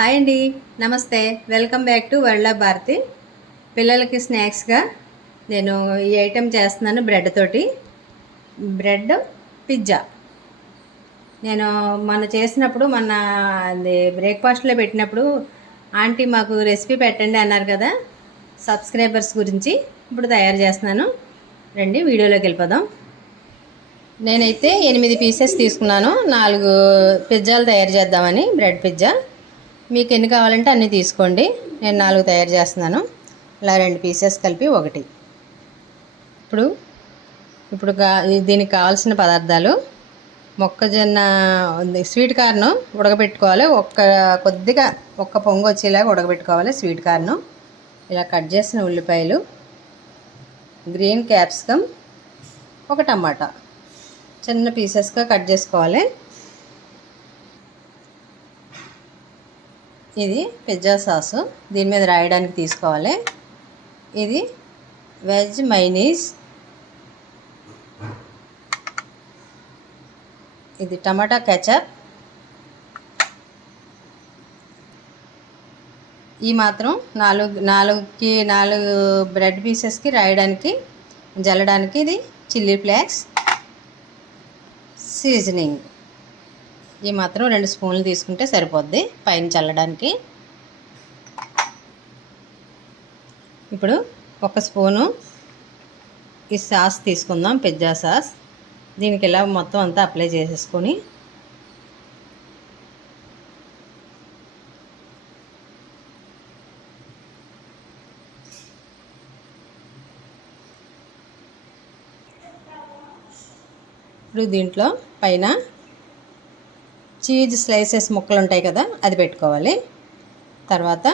Hi అండి. నమస్తే. Welcome back to world Bharathi. పిల్లలకి స్నాక్స్గా నేను ఈ ఐటెం చేస్తున్నాను బ్రెడ్ తోటి. Bread pizza. నేను మొన్న చేసినప్పుడు మొన్న అది బ్రేక్ఫాస్ట్లో పెట్టినప్పుడు ఆంటీ మాకు రెసిపీ పెట్టండి అన్నారు కదా. సబ్స్క్రైబర్స్ గురించి ఇప్పుడు తయారు చేస్తున్నాను. రండి వీడియోలోకి వెళ్ళిపోదాం. నేనైతే ఎనిమిది పీసెస్ తీసుకున్నాను. నాలుగు పిజ్జాలు తయారు చేద్దామని. Bread pizza. మీకు ఎన్ని కావాలంటే అన్నీ తీసుకోండి. నేను నాలుగు తయారు చేస్తున్నాను. ఇలా రెండు పీసెస్ కలిపి ఒకటి. ఇప్పుడు ఇప్పుడు దీనికి కావాల్సిన పదార్థాలు. మొక్కజొన్న ఉంది, స్వీట్ కార్న్ ఉడకబెట్టుకోవాలి. ఒక్క కొద్దిగా ఒక్క పొంగు వచ్చేలాగా ఉడకబెట్టుకోవాలి స్వీట్ కార్న్. ఇలా కట్ చేసిన ఉల్లిపాయలు గ్రీన్ క్యాప్సికమ్ ఒక టమాటా. చిన్న పీసెస్గా కట్ చేసుకోవాలి. ఇది పిజ్జా సాసు. దీని మీద రాయడానికి తీసుకోవాలి. ఇది వెజ్ మైనీస్. ఇది టమాటా కెచప్. ఈ మాత్రం నాలుగు నాలుగుకి నాలుగు బ్రెడ్ పీసెస్కి రాయడానికి జల్లడానికి ఇది చిల్లీ ఫ్లేక్స్. సీజనింగ్. ఈ మాత్రం రెండు స్పూన్లు తీసుకుంటే సరిపోద్ది పైన చల్లడానికి. ఇప్పుడు ఒక స్పూను ఈ సాస్ తీసుకుందాం పిజ్జా సాస్. దీనికి ఇలా మొత్తం అంతా అప్లై చేసేసుకొని. ఇప్పుడు దీంట్లో పైన చీజ్ స్లైసెస్ ముక్కలు ఉంటాయి కదా అది పెట్టుకోవాలి. తర్వాత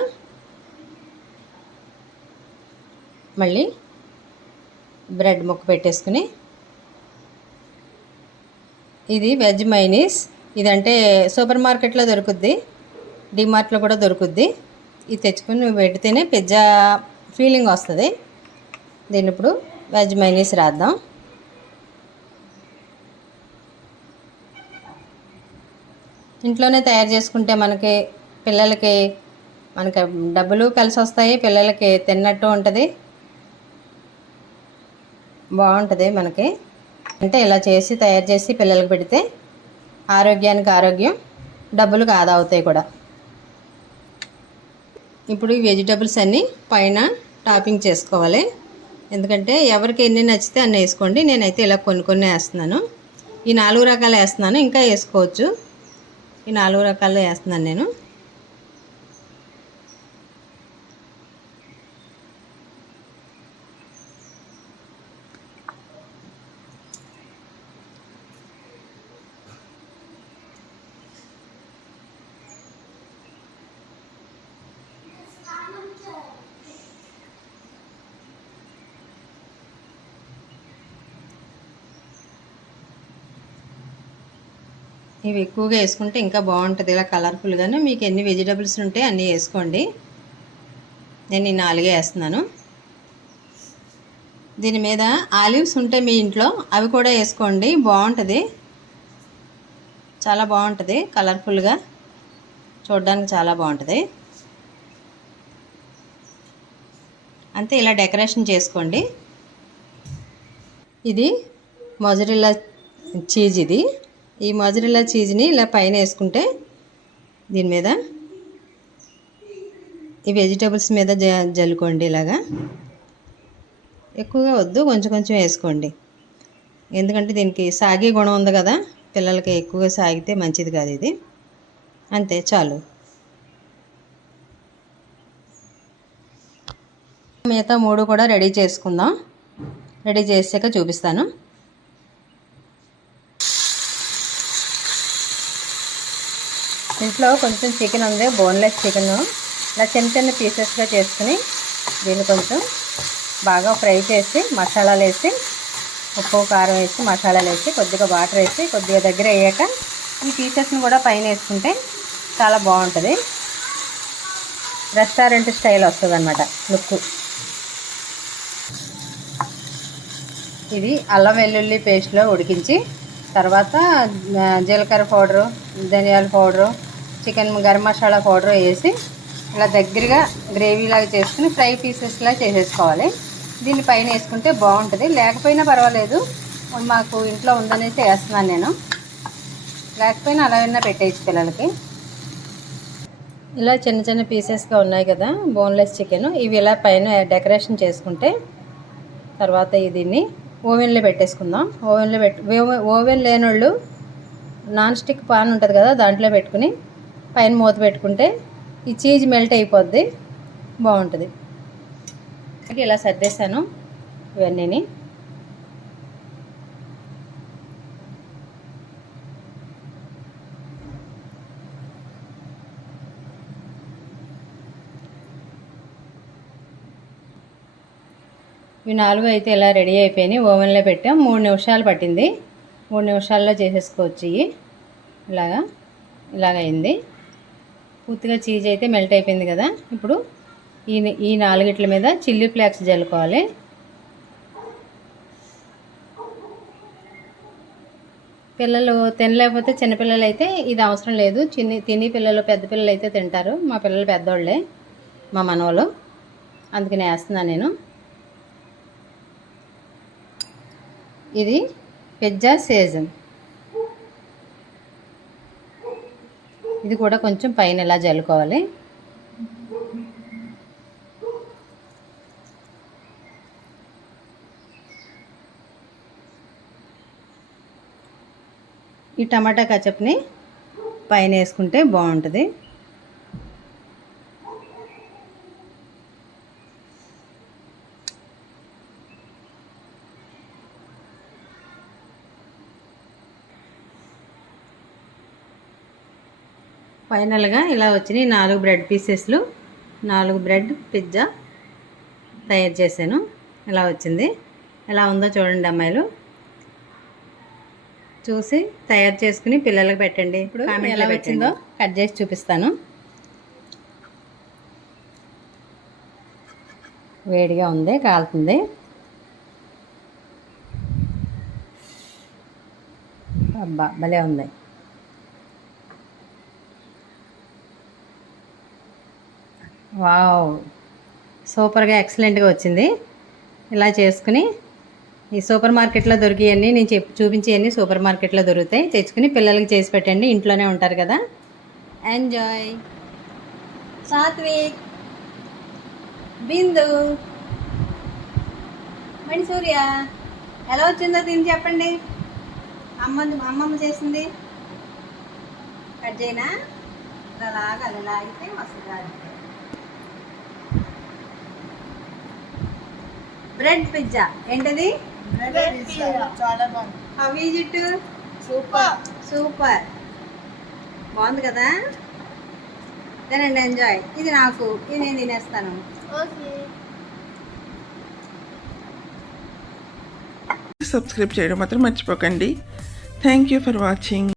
మళ్ళీ బ్రెడ్ ముక్క పెట్టేసుకుని ఇది వెజ్ మైనీస్ ఇదంటే సూపర్ మార్కెట్లో దొరుకుద్ది డిమార్ట్లో కూడా దొరుకుద్ది. ఇది తెచ్చుకుని నువ్వు పెడితేనే పిజ్జా ఫీలింగ్ వస్తుంది. దీన్ని ఇప్పుడు వెజ్ మైనీస్ రాద్దాం. ఇంట్లోనే తయారు చేసుకుంటే మనకి పిల్లలకి మనకి డబ్బులు కలిసి వస్తాయి పిల్లలకి తిన్నట్టు ఉంటుంది. బాగుంటుంది మనకి. అంటే ఇలా చేసి తయారు చేసి పిల్లలకు పెడితే ఆరోగ్యానికి ఆరోగ్యం డబ్బులకు ఆదా అవుతాయి కూడా. ఇప్పుడు ఈ వెజిటబుల్స్ అన్నీ పైన టాపింగ్ చేసుకోవాలి. ఎందుకంటే ఎవరికి ఎన్ని నచ్చితే అన్నీ వేసుకోండి. నేనైతే ఇలా కొన్ని కొన్ని వేస్తున్నాను. ఈ నాలుగు రకాలు వేస్తున్నాను. ఇంకా వేసుకోవచ్చు. ఈ నాలుగు రకాలు వేస్తున్నాను నేను. ఇవి ఎక్కువగా వేసుకుంటే ఇంకా బాగుంటుంది. ఇలా కలర్ఫుల్గాను మీకు ఎన్ని వెజిటబుల్స్ ఉంటే అన్నీ వేసుకోండి. నేను ఈ నాలుగే వేస్తున్నాను. దీని మీద ఆలివ్స్ ఉంటే మీ ఇంట్లో. అవి కూడా వేసుకోండి. బాగుంటుంది. చాలా బాగుంటుంది కలర్ఫుల్గా చూడడానికి చాలా బాగుంటుంది. అంతే ఇలా డెకరేషన్ చేసుకోండి. ఇది మొజరిల్లా చీజ్ ఇది. ఈ మొజరిల్లా చీజ్ని ఇలా పైన వేసుకుంటే దీని మీద ఈ వెజిటేబుల్స్ మీద జ జల్లుకోండి ఇలాగా. ఎక్కువగా వద్దు కొంచెం కొంచెం వేసుకోండి. ఎందుకంటే దీనికి సాగే గుణం ఉంది కదా పిల్లలకి ఎక్కువగా సాగితే మంచిది కాదు ఇది. అంతే చాలు. మిగతా మూడు కూడా రెడీ చేసుకుందాం. రెడీ చేసాక చూపిస్తాను. ఇంట్లో కొంచెం చికెన్ ఉంది బోన్లెస్ చికెన్ ఇలా చిన్న చిన్న పీసెస్గా చేసుకుని దీన్ని కొంచెం బాగా ఫ్రై చేసి మసాలాలు వేసి ఉప్పు కారం వేసి మసాలాలు వేసి కొద్దిగా వాటర్ వేసి కొద్దిగా దగ్గర అయ్యాక ఈ పీసెస్ని కూడా పైన వేసుకుంటే చాలా బాగుంటుంది. రెస్టారెంట్ స్టైల్ వస్తుంది అనమాట లుక్ ఇది అల్లం వెల్లుల్లి పేస్ట్లో ఉడికించి తర్వాత జీలకర్ర పౌడరు ధనియాల powder chicken garam masala powder వేసి ఇలా దగ్గరగా గ్రేవీలాగా చేసుకుని ఫ్రై పీసెస్లా చేసేసుకోవాలి. దీన్ని పైన వేసుకుంటే బాగుంటుంది. లేకపోయినా పర్వాలేదు. మాకు ఇంట్లో ఉందనేసి వేస్తున్నాను నేను. లేకపోయినా అలాగైనా పెట్టేయచ్చు పిల్లలకి. ఇలా చిన్న చిన్న పీసెస్గా ఉన్నాయి కదా బోన్లెస్ చికెన్. ఇవి ఇలా పైన డెకరేషన్ చేసుకుంటే తర్వాత దీన్ని ఓవెన్లో పెట్టేసుకుందాం. ఓవెన్లో పెట్టు ఓవెన్ లేనోళ్ళు నాన్ స్టిక్ పాన్ ఉంటుంది కదా దాంట్లో పెట్టుకుని పైన మూత పెట్టుకుంటే ఈ చీజ్ మెల్ట్ అయిపోద్ది. బాగుంటుంది. ఇలా సర్దేశాను ఇవన్నీని. ఇవి నాలుగు అయితే ఇలా రెడీ అయిపోయినాయి. ఓవెన్లో పెట్టాం. మూడు నిమిషాలు పట్టింది. మూడు నిమిషాల్లో చేసేసుకోవచ్చు ఇవి. ఇలాగా. ఇలాగ అయింది పూర్తిగా చీజ్ అయితే మెల్ట్ అయిపోయింది కదా. ఇప్పుడు ఈ ఈ నాలుగిట్ల మీద చిల్లీ ఫ్లేక్స్ జల్లుకోవాలి. పిల్లలు తినలేకపోతే చిన్నపిల్లలు అయితే ఇది అవసరం లేదు. చిన్ని తిని పిల్లలు పెద్ద పిల్లలు అయితే తింటారు. మా పిల్లలు పెద్దోళ్ళే మా మనవలు. అందుకని వేస్తున్నాను నేను. ఇది పిజ్జా సీజన్ ఇది కూడా కొంచెం పైన ఇలా జల్లుకోవాలి? ఈ టమాటా కచప్ని పైన వేసుకుంటే బాగుంటుంది. ఫైనల్గా ఇలా వచ్చినాయి నాలుగు బ్రెడ్ పీసెస్లు నాలుగు బ్రెడ్ పిజ్జా తయారు చేశాను. ఇలా వచ్చింది. ఎలా ఉందో చూడండి అమ్మాయిలు. చూసి తయారు చేసుకుని పిల్లలకు పెట్టండి. ఇప్పుడు ఎలా వచ్చిందో కట్ చేసి చూపిస్తాను. వేడిగా ఉంది కాలుతుంది. అబ్బా భలే ఉంది. వావ్. సూపర్గా ఎక్సలెంట్గా వచ్చింది. ఇలా చేసుకుని ఈ సూపర్ మార్కెట్లో దొరికేవన్నీ నేను చెప్పి చూపించేవన్నీ సూపర్ మార్కెట్లో దొరుకుతాయి. తెచ్చుకుని పిల్లలకి చేసి పెట్టండి. ఇంట్లోనే ఉంటారు కదా. ఎంజాయ్ సాత్విక్. బిందు. మణి సూర్య ఎలా వచ్చిందో తిని చెప్పండి. అమ్మ అమ్మమ్మ చేసింది. కట్ చేయనా? ఇలా లాగాలి. లాగితే వస్తుంది బ్రెడ్ పిజ్జా ఏంటది? చాలా బాగుంది. How is it super super బాగుంది కదా? తినండి ఎంజాయ్ ఇది నాకు. ఇది నేను తినేస్తాను. సబ్స్క్రైబ్ చేయడం మాత్రం మర్చిపోకండి. Thank you for watching